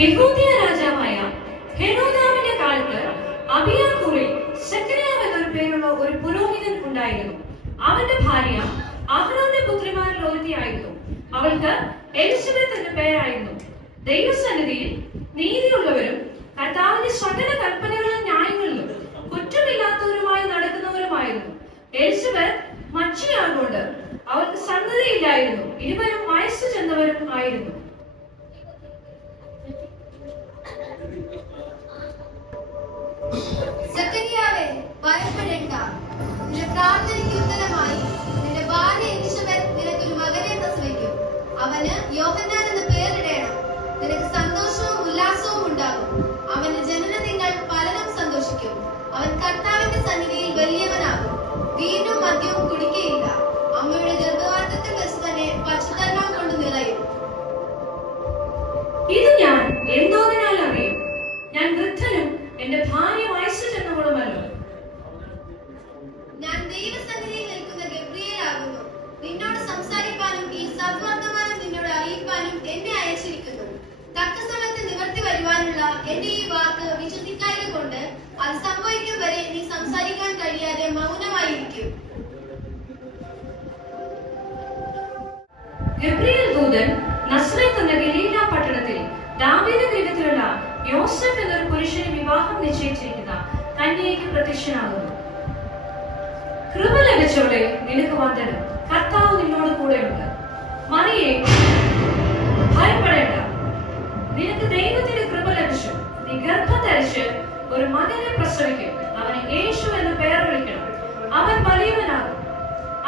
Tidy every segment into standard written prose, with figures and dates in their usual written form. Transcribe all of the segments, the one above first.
യഹൂദിയ രാജാവായ ഹെരോദാവിന്റെ കാലത്ത് അബിയാകൂറിൽ സെഖര്യാവ് എന്നൊരു പേരുള്ള ഒരു പുരോഹിതൻ ഉണ്ടായിരുന്നു. അവന്റെ ഭാര്യ അഹ്റോന്റെ പുത്രിമാരിൽ ഒരുത്തിയായിരുന്നു. അവൾക്ക് എലിസബത്ത് എന്ന പേരായിരുന്നു. ദൈവസന്നിധിയിൽ നീതിയുള്ളവരും കർത്താവിന്റെ സകല കൽപ്പനകളിലും ന്യായങ്ങളിലും കുറ്റമില്ലാത്തവരുമായി നടക്കുന്നവരുമായിരുന്നു. എലിസബത്ത് മച്ചിയാകൊണ്ട് അവർക്ക് സന്തതിയില്ലായിരുന്നു. ഇരുവരും വയസ്സ് ചെന്നവരും ആയിരുന്നു. സെഖര്യാവേ, ഭയപ്പെടേണ്ട. നിന്റെ പ്രാർത്ഥനയ്ക്ക് ഉത്തരമായി നിന്റെ ഭാര്യ എലിസബത്ത് നിനക്കൊരു മകനെ പ്രസവിക്കും. അവന് യോഹന്നാൻ എന്ന് പേരിടേണം. നിനക്ക് സന്തോഷവും ഉല്ലാസവും ഉണ്ടാകും. അവന്റെ ജനനത്തിങ്കൾ പലരും സന്തോഷിക്കും. അവൻ കർത്താവിന്റെ സന്നിധിയിൽ വലിയവനാകും. വീണ്ടും മദ്യവും കുടിക്കയില്ല. അമ്മയുടെ ഗർഭവാസത്തിൽ വെച്ച് തന്നെ പരിശുദ്ധാത്മാവ് കൊണ്ട് നിറയും. ഇത് ഞാൻ എന്തോതിനാൽ അറിയും? ഞാൻ വൃദ്ധനും എന്റെ ഭാര്യ വയസ്സ് ചെന്നവളുമല്ലോ. ഞാൻ ദൈവസന്നിധിയിൽ നിൽക്കുന്ന ഗബ്രിയേലാകുന്നു. നിന്നോട് സംസാരിക്കാനും ഈ സദ്വർത്തമാനം നിന്നോട് അറിയിക്കാനും എന്നെ അയച്ചിരിക്കുന്നു. തക്ക സമയത്ത് നിവർത്തി വരുവാനുള്ള എന്റെ ഈ വാക്ക് വിശ്വസിക്കായക കൊണ്ട് അത് സംഭവിക്കും വരെ നീ സംസാരിക്കാൻ കഴിയാതെ മൗനമായിരിക്കും. ഗബ്രിയേൽ ദൂതൻ നസ്രേത്ത് എന്ന ഗലീല പട്ടണത്തിൽ ദാവീദ് ഗൃഹത്തിലുള്ള യോസഫ് എന്നൊരു പുരുഷന് വിവാഹം നിശ്ചയിച്ചിരിക്കുന്ന കന്യകയ്ക്ക് പ്രത്യക്ഷനാകുന്നു. കൃപ ലഭിച്ചവളെ, നിനക്ക് വന്ദനം, കർത്താവ് നിന്നോട് കൂടെയുണ്ട്. മറിയേ, ഭയപ്പെടേണ്ട, നിനക്ക് ദൈവത്തിന്റെ കൃപ ലഭിച്ചു. നീ ഗർഭം ധരിച്ച് ഒരു മകനെ പ്രസവിക്കും. അവന് യേശു എന്ന് പേർ വിളിക്കണം. അവൻ വലിയവനാകും,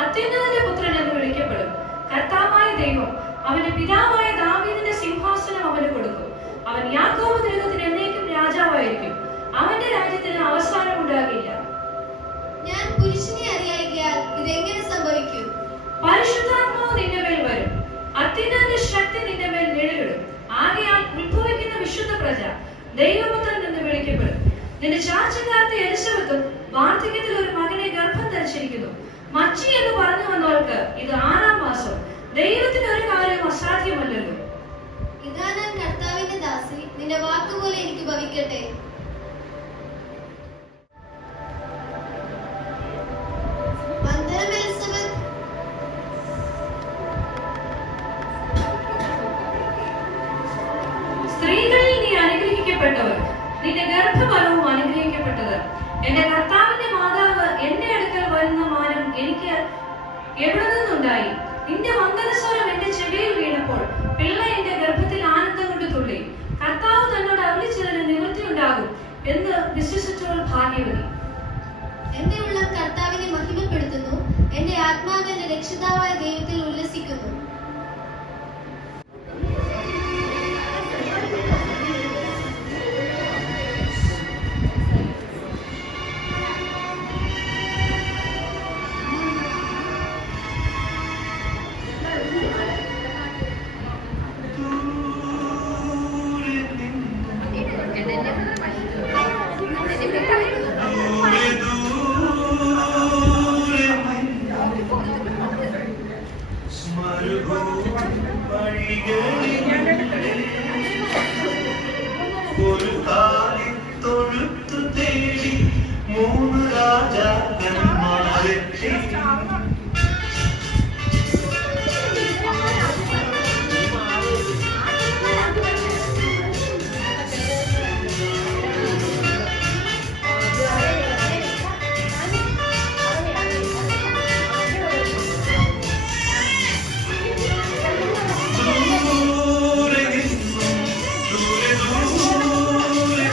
അത്യുന്നതന്റെ പുത്രൻ എന്ന് വിളിക്കപ്പെടും. കർത്താവായ ദൈവം അവന്റെ പിതാവായ ദാവീദിന്റെ സിംഹാസനം അവന് കൊടുക്കും. അവൻ യാക്കോബ് ഗൃഹത്തിന് എന്നേക്കും രാജാവായിരിക്കും. അവന്റെ രാജ്യത്തിന് അവസാനം ഉണ്ടാകില്ല. ഞാൻ പുരുഷനെ അറിയായികയാൽ ഇതെങ്ങനെ സംഭവിക്കും? പരിശുദ്ധാത്മാവ് നിന്റെ മേൽ വരും. അത്യുന്നതന്റെ ശക്തി നിന്റെ മേൽ നിഴലിടും. ആകയാൽ ഉത്ഭവിക്കുന്ന വിശുദ്ധ പ്രജ ദൈവപുത്രൻ എന്ന് വിളിക്കപ്പെടും. നിന്റെ ചാർച്ചക്കാരത്തെ എലിസബത്തും വാർദ്ധക്യത്തിൽ ഒരു മകനെ ഗർഭം ധരിച്ചിരിക്കുന്നു. മച്ചി എന്ന് പറഞ്ഞു വന്നവൾക്ക് ഇത് 6-ാം മാസം. ദൈവത്തിന് ഒരു കാര്യം അസാധ്യമല്ലല്ലോ. ഇതാ ഞാൻ കർത്താവിന്റെ ദാസി, നിന്റെ വാക്കുപോലെ എനിക്ക് ഭവിക്കട്ടെ. വന്ദനം എലിസബത്ത്. സ്ത്രീകളിൽ നീ അനുഗ്രഹിക്കപ്പെട്ടവർ, നിന്റെ ഗർഭഫലവും അനുഗ്രഹിക്കപ്പെട്ടത്. എന്റെ കർത്താവിന്റെ മാതാവ് എന്റെ അടുക്കൽ വരുന്ന മാനം എനിക്ക് എവിടെ നിന്നുണ്ടായി? നിന്റെ വന്ദനസ്വരം എന്റെ ചെവിയിൽ വീണപ്പോൾ പിള്ള എന്റെ ഗർഭത്തിൽ ആനന്ദം കൊണ്ട് തുള്ളി. കർത്താവ് തന്നോട് അരുളിച്ചതിന് നിവൃത്തി ഉണ്ടാകും എന്ന് വിശ്വസിച്ചവൾ ഭാഗ്യവതി. എന്റെ ഉള്ളം കർത്താവിനെ മഹിമപ്പെടുത്തുന്നു. എന്റെ ആത്മാവ് എന്റെ രക്ഷിതാവായ ദൈവത്തിൽ ഉല്ലസിക്കുന്നു. ഒരു കാലി തൊഴുത്തു തേടി 3 രാജാക്കന്മാരെത്തി. ദൂരെ നിന്നും ദൂരെ ദൂരെ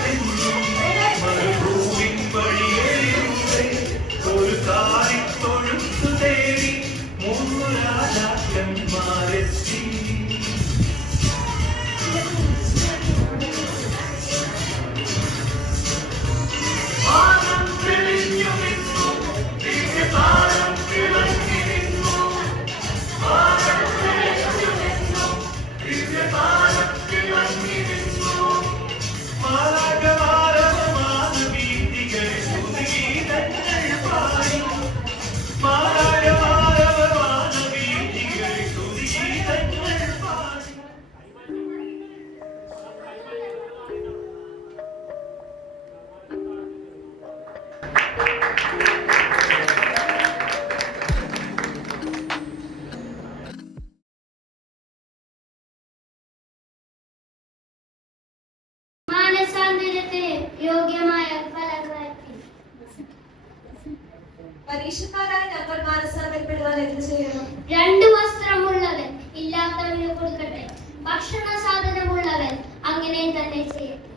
പരീക്ഷക്കാരായ ഞങ്ങൾ മാനസാന്തരപ്പെടുവാൻ എന്ത് ചെയ്യണം? 2 വസ്ത്രമുള്ളവൻ ഇല്ലാത്തവന് കൊടുക്കട്ടെ, ഭക്ഷണ സാധനമുള്ളവൻ അങ്ങനെ തന്നെ ചെയ്യട്ടെ.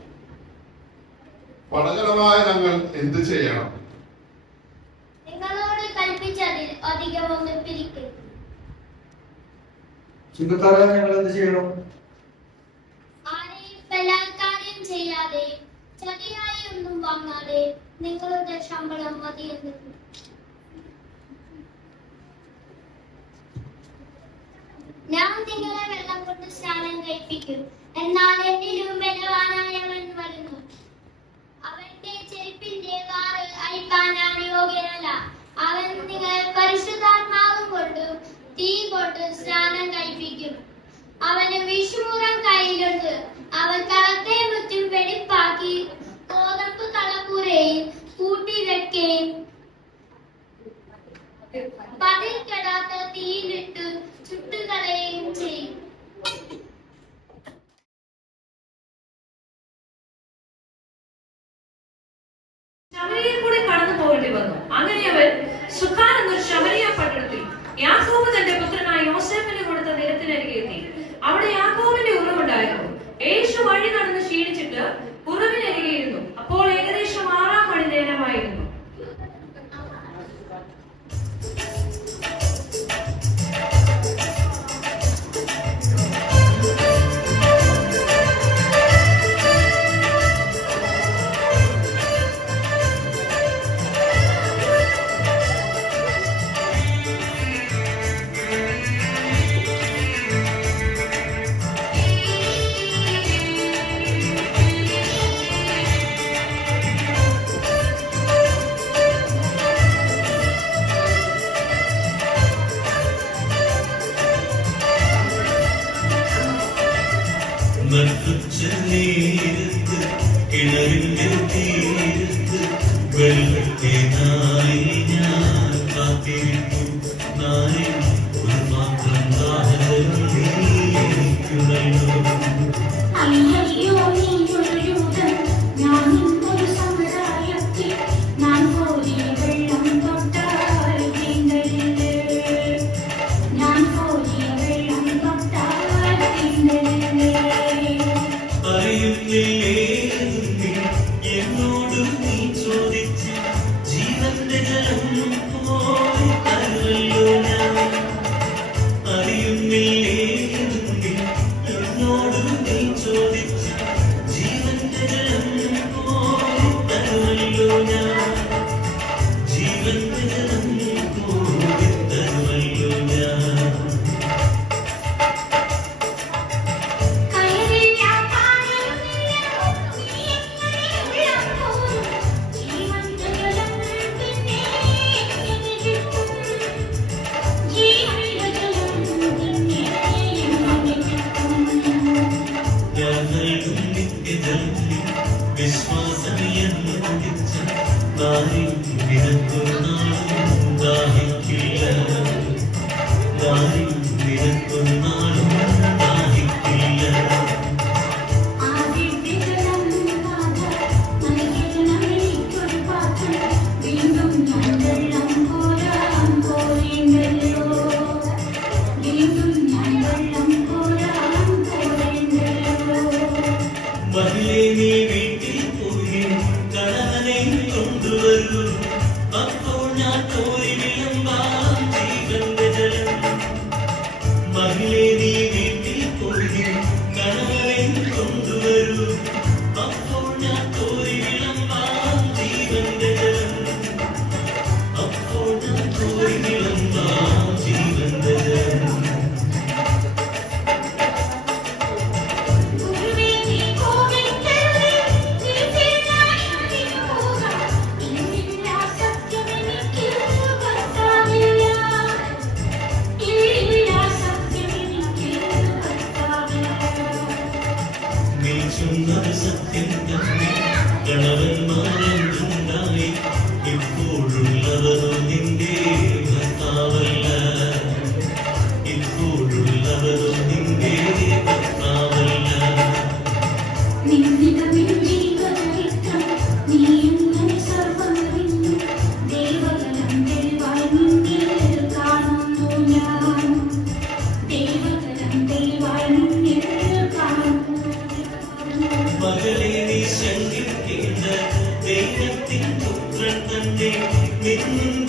പടജനമായ ഞങ്ങൾ എന്ത് ചെയ്യണം? നിങ്ങളോട് കൽപ്പിച്ചതിൽ അധികമൊന്നും പിരിക്കരുത്. ചുങ്കക്കാരായ ഞങ്ങൾ എന്ത് ചെയ്യണം? ആരെയും ബലാത്കാരം ചെയ്യാതെ ചതിയായി ഒന്നും വാങ്ങാതെ നിങ്ങളുടെ ശമ്പളം മതിയെന്ന്. ഞാൻ നിങ്ങളെ വെള്ളം കൊണ്ട് സ്നാനം കഴിപ്പിക്കും. എന്നാൽ എന്നിലും ബലവാനായവൻ വരുന്നു. അവന്റെ ചെരുപ്പിന്റെ വാറ് അഴിപ്പാൻ ഞാൻ യോഗ്യനല്ല. അവൻ നിങ്ങളെ പരിശുദ്ധാത്മാവും കൊണ്ടും തീ കൊണ്ട് സ്നാനം കഴിപ്പിക്കും. അവന് വിഷുമുറം കയ്യിലുണ്ട്. അവൻ കളത്തെ മുറ്റും വെടിപ്പാക്കി ഗോതമ്പ് കളപ്പുരയിൽ കൂട്ടിവെക്കുകയും പതിക്കെടാത്ത തീയിലിട്ട് ചുട്ടുകളയുകയും ചെയ്യും. ശമരിയയിൽ കൂടെ കടന്നു പോകേണ്ടി വന്നു. അങ്ങനെ അവൻ സുഖാൻ എന്നൊരു ശമരിയ പട്ടണത്തിൽ യാക്കോബ് തന്റെ പുത്രനായ യോസേഫിന് കൊടുത്ത നിലത്തിനരികെ എത്തി. അവിടെ യാക്കോബിന്റെ ഉറവുണ്ടായിരുന്നു. യേശു വഴി നടന്ന് ക്ഷീണിച്ചിട്ട് ഉറവിനരികെ ഇരുന്നു. അപ്പോൾ ഏകദേശം 6-ാം മണി നേരമായിരുന്നു. നട്ടുച്ച നേരത്ത് കിണറിന്റെ തീരത്ത് വെള്ളത്തിനായി ഞാൻ കാത്തിരുന്നു. നാളിൽ ഒരു മാത്രം ദാഹനീക്കുണല്ലോ. അയ്യോ നീ ഒരു യൂതൻ, ഞാൻ ഒരു സമുദായത്തിൽ ഞാൻ കോരിയ വെള്ളം തൊട്ടാൽ തീണ്ടലില്ലേ, ഞാൻ കോരിയ വെള്ളം തൊട്ടാൽ തീണ്ടലില്ലേ. അറിയുന്നില്ലേ എന്നോട് നീ ചോദിച്ച് ജീവന്റെ ജലം പോയി തരുമല്ലോ ഞാൻ. അറിയുന്നില്ലേ എന്നോട് നീ ചോദിച്ച് ജീവന്റെ ജലം പോയി തരുമല്ലോ ഞാൻ. ജീവന്റെ ജലം പോയി തരുമല്ലോ ഞാൻ. വിശ്വാസം എന്ന് കുടിച്ച നാരി നിനക്കൊന്നാളും ദാഹിക്കില്ല. നാരി നിനക്കൊന്നാളും ദാഹിക്കില്ല. മഹിളെ നീ വീട്ടിൽ പോയി കണവനെ കൊണ്ടുവരൂ. അപ്പോൾ ഞാൻ കോരി വിളമ്പാം ജീവന്റെ ജലം. മഹിളെ നീ വീട്ടിൽ പോയി കണവനെ കൊണ്ടുവരൂ. അപ്പോൾ ഞാൻ കോരി വിളമ്പാം ജീവന്റെ ജലം. അപ്പോൾ ഞാൻ കോരി വിളമ്പാം ജീവന്റെ ജലം. ചൊന്നത് സത്യം തന്നെ ഗണവന്മാരുണ്ടായി. ഇപ്പോഴുള്ളവരോ നിന്റെ ഭർത്താവല്ല. ഇപ്പോഴുള്ളവരോ നിന്റെ ഭർത്താവല്ല. നീയും സർവ്വം ദേവകലം ദൈവത്തിൻ പുത്രൻ തന്നെ നിന്നും